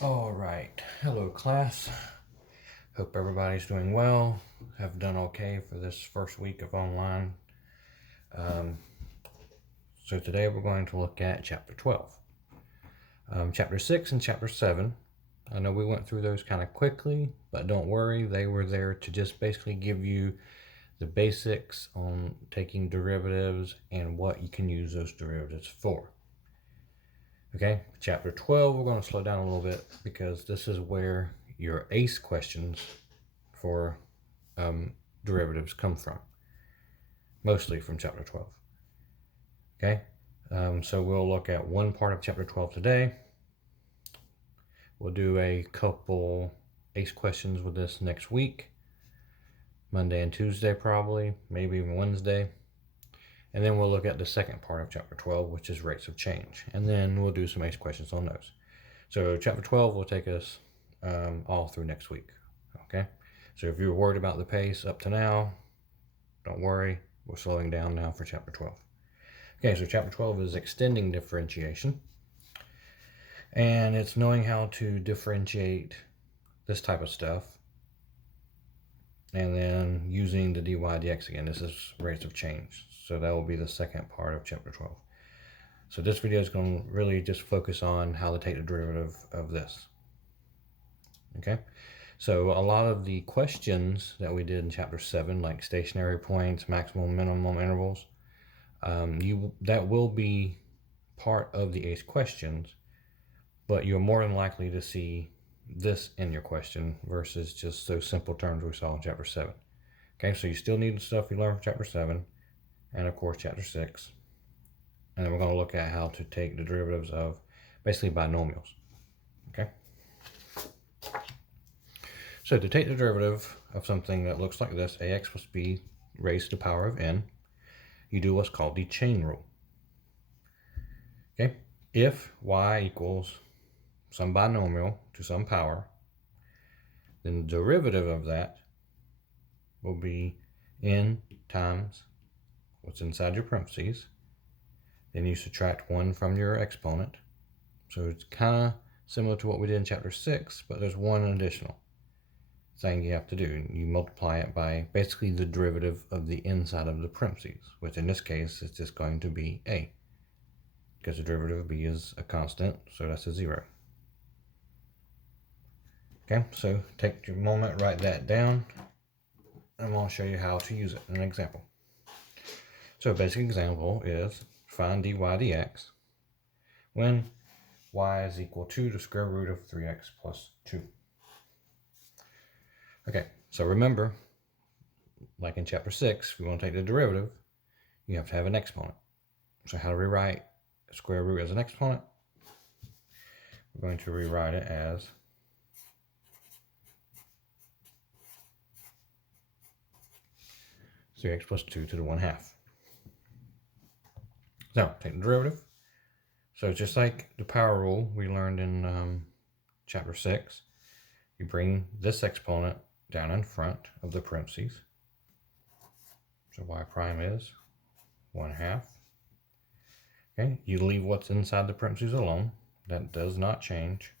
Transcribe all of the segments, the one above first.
All right, hello class. Hope everybody's doing well. Have done okay for this first week of online. So today we're going to look at chapter 12. Chapter 6 and chapter 7. I know we went through those kind of quickly, but don't worry, they were there to just basically give you the basics on taking derivatives and what you can use those derivatives for. Okay, chapter 12, we're going to slow down a little bit because this is where your ACE questions for derivatives come from, mostly from chapter 12. Okay, so we'll look at one part of chapter 12 today. We'll do a couple ACE questions with this next week, Monday and Tuesday probably, maybe even Wednesday. And then we'll look at the second part of chapter 12, which is rates of change. And then we'll do some ACE questions on those. So chapter 12 will take us all through next week. Okay, so if you're worried about the pace up to now, don't worry, we're slowing down now for chapter 12. Okay, so chapter 12 is extending differentiation. And it's knowing how to differentiate this type of stuff. And then using the dy dx again. This is rates of change. So that will be the second part of chapter 12. So this video is going to really just focus on how to take the derivative of this. Okay, so a lot of the questions that we did in chapter 7, like stationary points, maximum, minimum intervals, that will be part of the ACE questions, but you're more than likely to see this in your question versus just those simple terms we saw in chapter 7. Okay, so you still need the stuff you learned from chapter 7 and of course chapter 6. And then we're going to look at how to take the derivatives of basically binomials. Okay. So to take the derivative of something that looks like this, ax plus b raised to the power of n, you do what's called the chain rule. Okay, if y equals some binomial to some power, then the derivative of that will be n times what's inside your parentheses. Then you subtract 1 from your exponent. So it's kind of similar to what we did in chapter 6, but there's one additional thing you have to do. You multiply it by basically the derivative of the inside of the parentheses, which in this case is just going to be a, because the derivative of b is a constant, so that's a 0. Okay, so take your moment, write that down, and I'll show you how to use it in an example. So a basic example is find dy dx when y is equal to the square root of 3x plus 2. Okay, so remember, like in chapter 6, if we want to take the derivative, you have to have an exponent. So how to rewrite a square root as an exponent? We're going to rewrite it as 3x plus 2 to the 1/2. Now, take the derivative. So just like the power rule we learned in chapter 6, you bring this exponent down in front of the parentheses. So y prime is 1/2. Okay, you leave what's inside the parentheses alone. That does not change.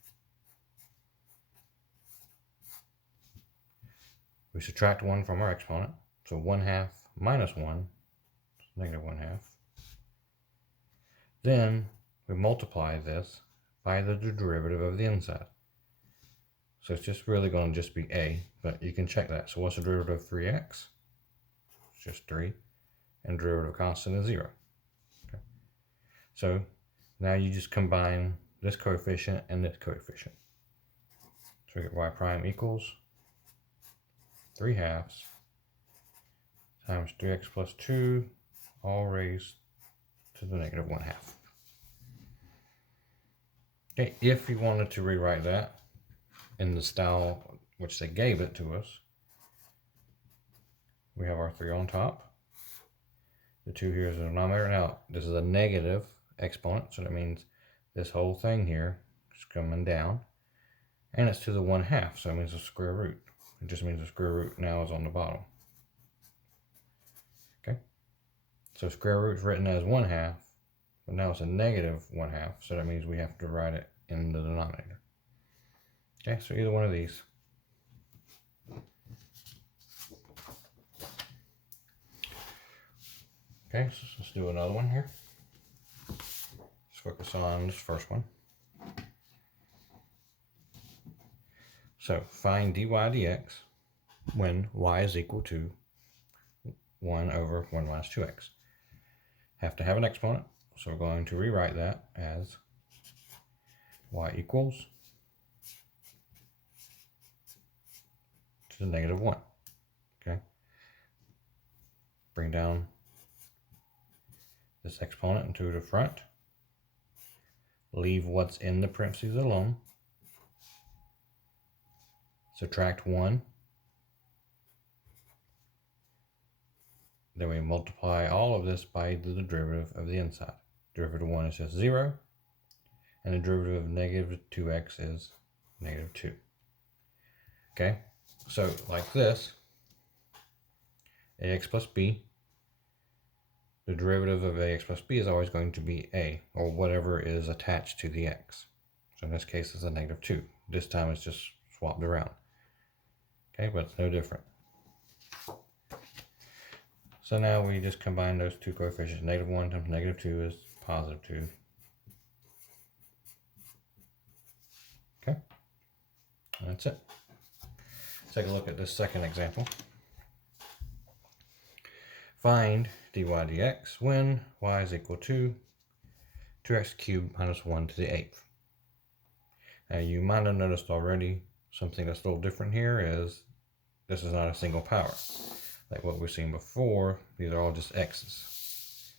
We subtract 1 from our exponent. So 1/2 minus 1 is negative 1/2. Then we multiply this by the derivative of the inside. So it's just really going to just be a, but you can check that. So what's the derivative of 3x? It's just 3. And derivative constant is 0. Okay. So now you just combine this coefficient and this coefficient. So we get y prime equals 3/2 times 3x plus 2, all raised to the negative 1/2. Okay, if you wanted to rewrite that in the style which they gave it to us, we have our 3 on top. The 2 here is the denominator. Now, this is a negative exponent, so that means this whole thing here is coming down. And it's to the 1/2, so it means the square root. It just means the square root now is on the bottom. Okay, so square root is written as 1/2, but now it's a negative 1/2, so that means we have to write it in the denominator. Okay, so either one of these. Okay, so let's do another one here. Let's focus on this first one. So find dy dx when y is equal to 1 over 1 minus 2x. Have to have an exponent, so we're going to rewrite that as y equals to the negative 1. Okay. Bring down this exponent into the front. Leave what's in the parentheses alone. Subtract 1. Then we multiply all of this by the derivative of the inside. Derivative of 1 is just 0. And the derivative of negative 2x is negative 2. Okay, so like this, ax plus b, the derivative of ax plus b is always going to be a, or whatever is attached to the x. So in this case, it's a negative 2. This time it's just swapped around. Okay, but it's no different. So now we just combine those two coefficients. Negative 1 times negative 2 is positive 2. Okay, and that's it. Let's take a look at this second example. Find dy dx when y is equal to 2x cubed minus 1 to the 8th. Now you might have noticed already something that's a little different here is this is not a single power. Like what we've seen before, these are all just x's.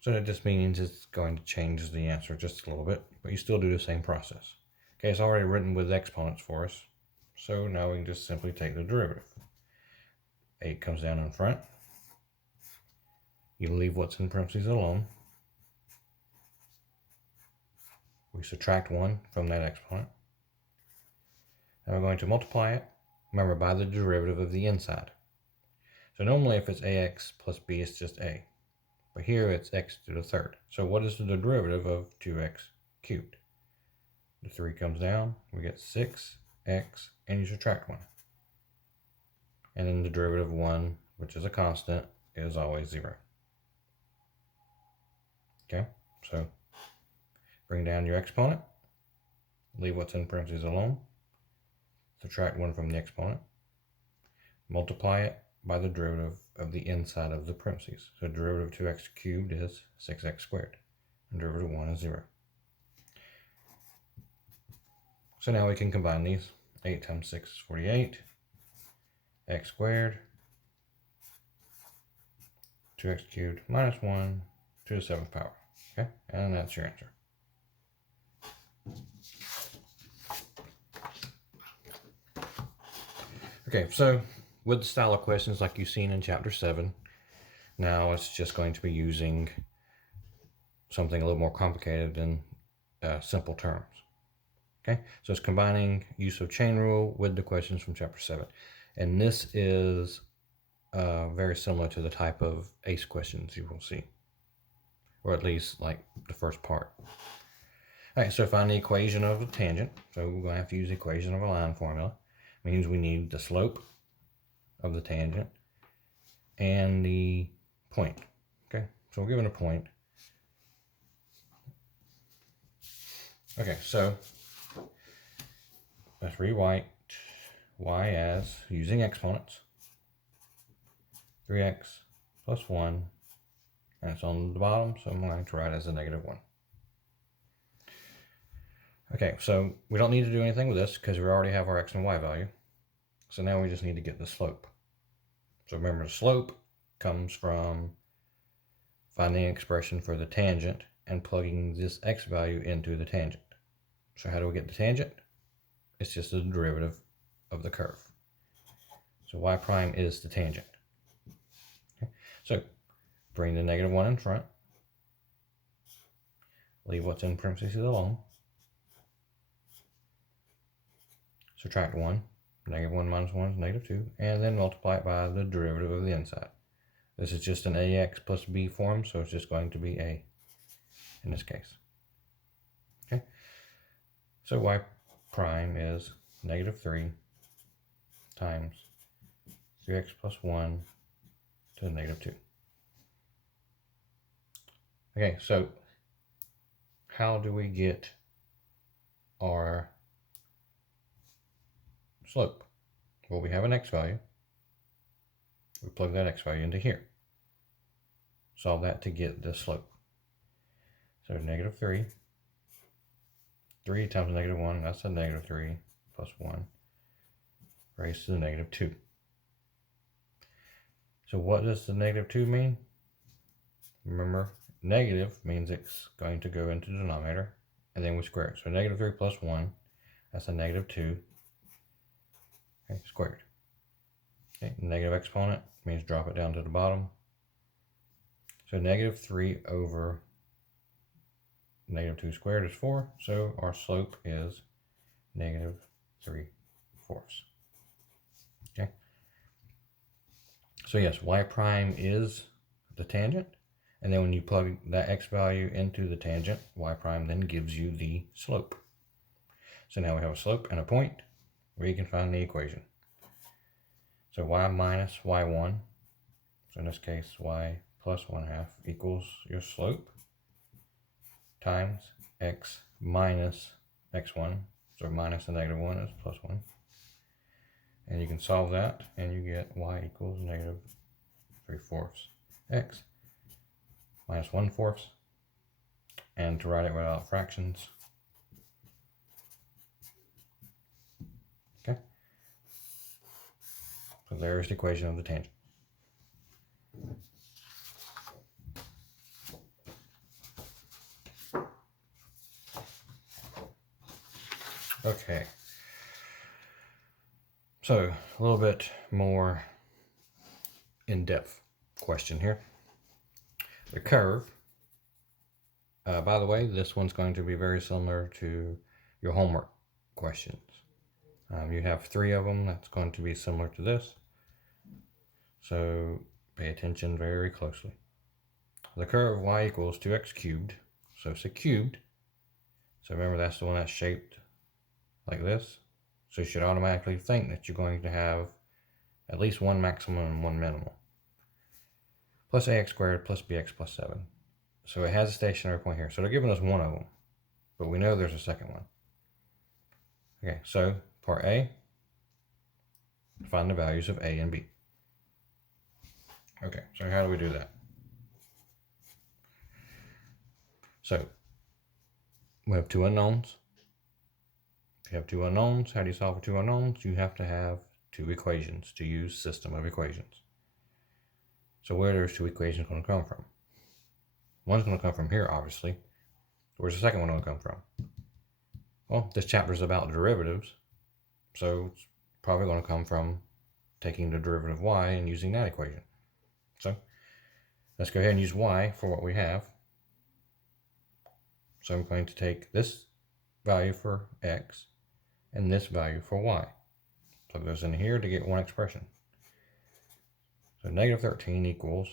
So that just means it's going to change the answer just a little bit, but you still do the same process. Okay, it's already written with exponents for us. So now we can just simply take the derivative. 8 comes down in front. You leave what's in parentheses alone. We subtract 1 from that exponent. And we're going to multiply it, remember, by the derivative of the inside. So normally if it's ax plus b, it's just a. But here it's x to the third. So what is the derivative of 2x cubed? The 3 comes down, we get 6x, and you subtract 1. And then the derivative of 1, which is a constant, is always 0. Okay, so bring down your exponent, leave what's in parentheses alone, subtract 1 from the exponent, multiply it by the derivative of the inside of the parentheses. So derivative of 2x cubed is 6x squared, and derivative of 1 is 0. So now we can combine these. 8 times 6 is 48, x squared, 2x cubed minus 1 to the 7th power. Okay, and that's your answer. Okay, so with the style of questions like you've seen in chapter 7, now it's just going to be using something a little more complicated in simple terms. Okay, so it's combining use of chain rule with the questions from chapter 7. And this is very similar to the type of ACE questions you will see, or at least like the first part. All right, so find the equation of the tangent. So we're going to have to use the equation of a line formula. It means we need the slope of the tangent and the point. Okay, so we're given a point. Okay, so let's rewrite y as, using exponents, 3x plus 1, and it's on the bottom, so I'm going to write it as a negative 1. Okay, so we don't need to do anything with this because we already have our x and y value. So now we just need to get the slope. So remember, the slope comes from finding an expression for the tangent and plugging this x value into the tangent. So how do we get the tangent? It's just the derivative of the curve. So y prime is the tangent. Okay. So bring the negative 1 in front. Leave what's in parentheses alone. Subtract 1. Negative 1 minus 1 is negative 2. And then multiply it by the derivative of the inside. This is just an ax plus b form, so it's just going to be a in this case. Okay. So y prime is negative 3 times 3x plus 1 to the negative 2. Okay, so how do we get our slope? Well, we have an x value. We plug that x value into here. Solve that to get the slope. So negative 3. 3 times negative 1, that's a negative 3 plus 1 raised to the negative 2. So what does the negative 2 mean? Remember, negative means it's going to go into the denominator, and then we square it. So negative 3 plus 1, that's a negative 2, okay, squared. Okay, negative exponent means drop it down to the bottom. So negative 3 over negative 2 squared is 4, so our slope is negative 3/4. Okay. So yes, y prime is the tangent, and then when you plug that x value into the tangent, y prime then gives you the slope. So now we have a slope and a point where you can find the equation. So y minus y1, so in this case y plus 1/2 equals your slope times x minus x1, so minus the negative 1 is plus 1. And you can solve that and you get y equals negative 3/4 x minus 1/4. And to write it without fractions, okay, so there's the equation of the tangent. Okay, so a little bit more in-depth question here. The curve, by the way, this one's going to be very similar to your homework questions. You have 3 of them that's going to be similar to this, so pay attention very closely. The curve y equals 2x cubed, so it's a cubed, so remember that's the one that's shaped like this, so you should automatically think that you're going to have at least one maximum and one minimal, plus ax squared plus bx plus 7. So it has a stationary point here, so they're giving us one of them, but we know there's a second one. Okay, so part A, find the values of a and b. Okay, so how do we do that? So we have 2 unknowns. If you have 2 unknowns, how do you solve for 2 unknowns? You have to have 2 equations to use system of equations. So where are those 2 equations going to come from? One's going to come from here, obviously. Where's the second one going to come from? Well, this chapter is about derivatives, so it's probably going to come from taking the derivative of y and using that equation. So let's go ahead and use y for what we have. So I'm going to take this value for x and this value for y. Plug those in here to get one expression. So negative 13 equals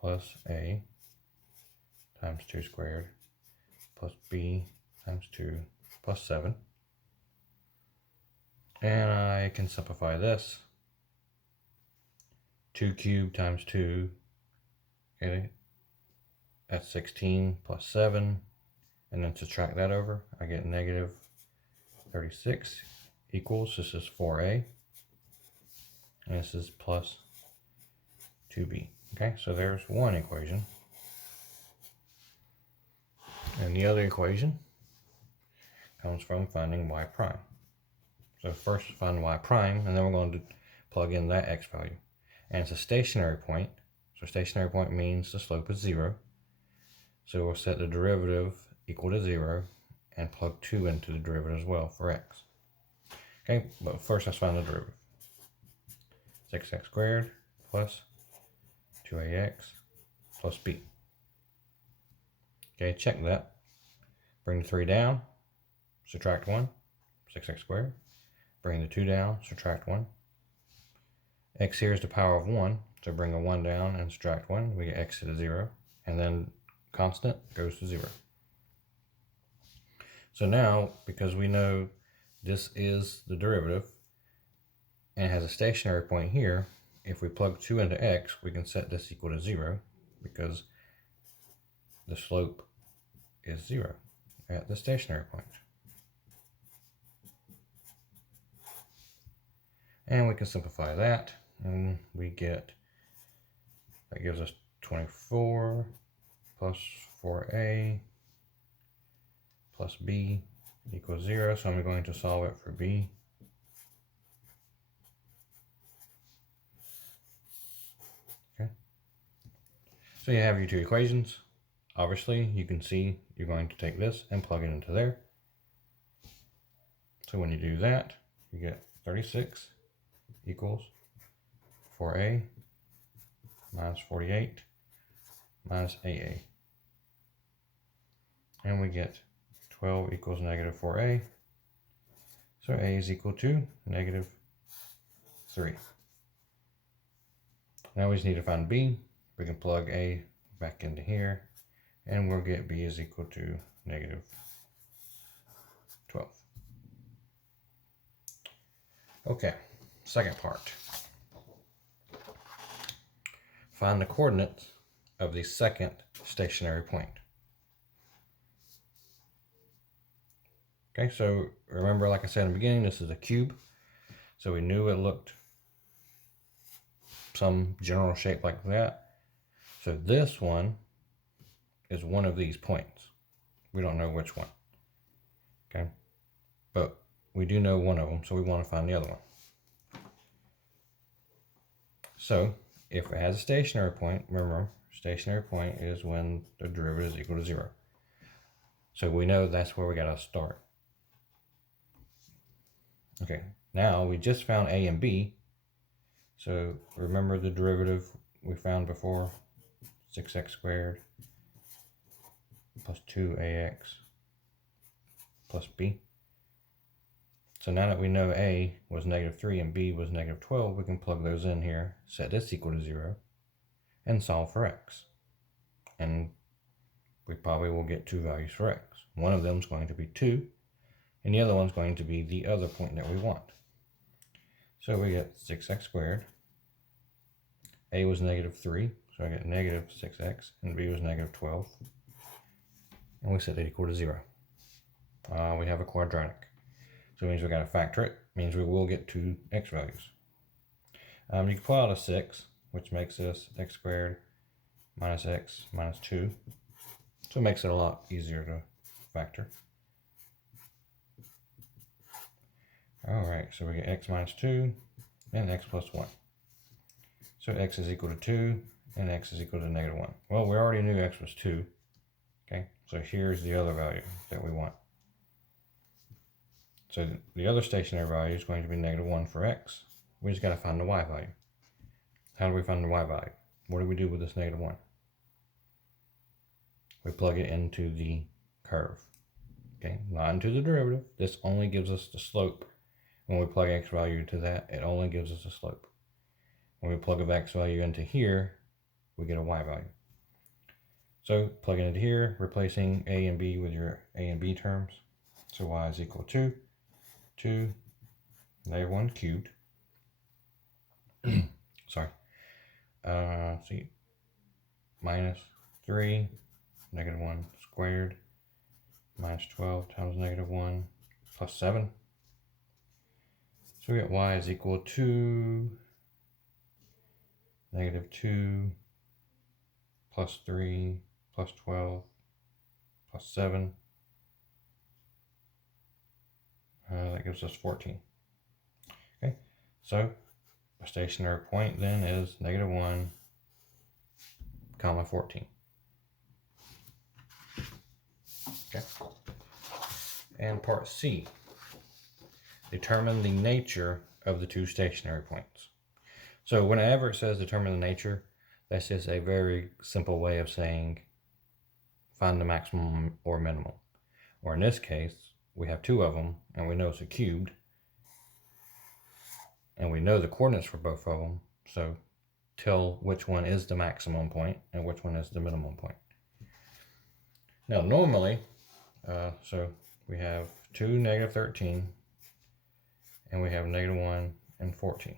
plus a times 2 squared plus b times 2 plus 7. And I can simplify this. 2 cubed times 2, okay, that's 16 plus 7. And then subtract that over, I get negative 36 equals, this is 4a, and this is plus 2b. Okay, so there's one equation. And the other equation comes from finding y prime. So first find y prime, and then we're going to plug in that x value. And it's a stationary point. So stationary point means the slope is 0. So we'll set the derivative equal to 0 and plug 2 into the derivative as well for x. Okay, but first let's find the derivative. 6x squared plus 2ax plus b. Okay, check that. Bring the 3 down, subtract 1, 6x squared. Bring the 2 down, subtract 1. X here is the power of 1, so bring a 1 down and subtract 1. We get x to the 0, and then constant goes to 0. So now, because we know this is the derivative and it has a stationary point here, if we plug 2 into x, we can set this equal to 0 because the slope is 0 at the stationary point. And we can simplify that, and we get, that gives us 24 plus 4a plus b equals 0. So I'm going to solve it for b. Okay. So you have your two equations. Obviously, you can see you're going to take this and plug it into there. So when you do that, you get 36 equals 4a minus 48 minus aa. And we get 12 equals negative 4a. So a is equal to negative 3. Now we just need to find b. We can plug a back into here, and we'll get b is equal to negative 12. Okay, second part. Find the coordinates of the second stationary point. Okay, so remember, like I said in the beginning, this is a cube. So we knew it looked some general shape like that. So this one is one of these points. We don't know which one. Okay, but we do know one of them, so we want to find the other one. So if it has a stationary point, remember, stationary point is when the derivative is equal to 0. So we know that's where we got to start. Okay, now we just found a and b. So remember the derivative we found before, 6x squared plus 2ax plus b. So now that we know a was negative 3 and b was negative 12, we can plug those in here, set this equal to 0, and solve for x. And we probably will get two values for x. One of them is going to be 2, and the other one's going to be the other point that we want. So we get 6x squared. A was negative 3, so I get negative 6x, and b was negative 12. And we set it equal to 0. We have a quadratic. So it means we got to factor it. It means we will get two x values. You can pull out a 6, which makes this x squared minus x minus 2. So it makes it a lot easier to factor. Alright, so we get x minus 2 and x plus 1. So x is equal to 2 and x is equal to negative 1. Well, we already knew x was 2. Okay, so here's the other value that we want. So the other stationary value is going to be negative 1 for x. We just got to find the y value. How do we find the y value? What do we do with this negative 1? We plug it into the curve. Okay, not into the derivative. This only gives us the slope. When we plug x value to that, it only gives us a slope. When we plug a x value into here, we get a y value. So plugging it here, replacing a and b with your a and b terms. So y is equal to 2, negative 1 cubed. Sorry. See, minus 3, negative 1 squared, minus 12 times negative 1 plus 7. So we get y is equal to negative 2 plus 3 plus 12 plus 7. That gives us 14. Okay, so a stationary point then is negative 1, comma 14. Okay. And part C, determine the nature of the two stationary points. So whenever it says determine the nature, that's just a very simple way of saying find the maximum or minimum. Or in this case, we have two of them, and we know it's a cubed, and we know the coordinates for both of them, so tell which one is the maximum point and which one is the minimum point. Now normally, so we have 2, negative 13, and we have negative 1 and 14.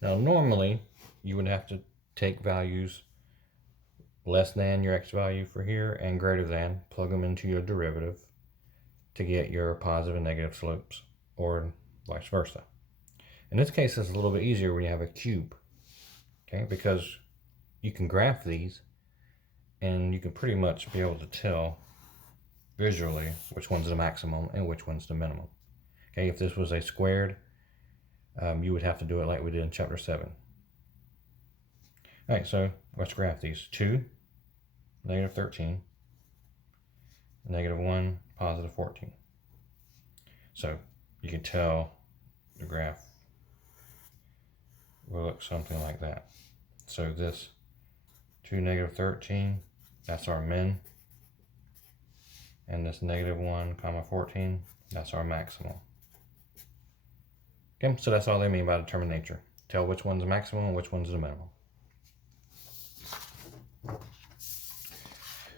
Now normally you would have to take values less than your x value for here and greater than, plug them into your derivative to get your positive and negative slopes, or vice versa. In this case, it's a little bit easier when you have a cube, okay, because you can graph these and you can pretty much be able to tell visually which one's the maximum and which one's the minimum. Okay, if this was a squared, you would have to do it like we did in chapter 7. All right, so let's graph these. 2, negative 13, negative 1, positive 14. So you can tell the graph will look something like that. So this 2, negative 13, that's our min. And this negative 1, comma 14, that's our maximum. Okay, so that's all they mean by determine nature. Tell which one's the maximum and which one's the minimum.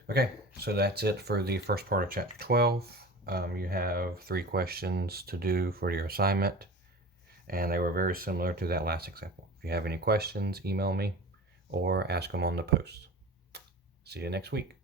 Okay, so that's it for the first part of chapter 12. You have 3 questions to do for your assignment, and they were very similar to that last example. If you have any questions, email me or ask them on the post. See you next week.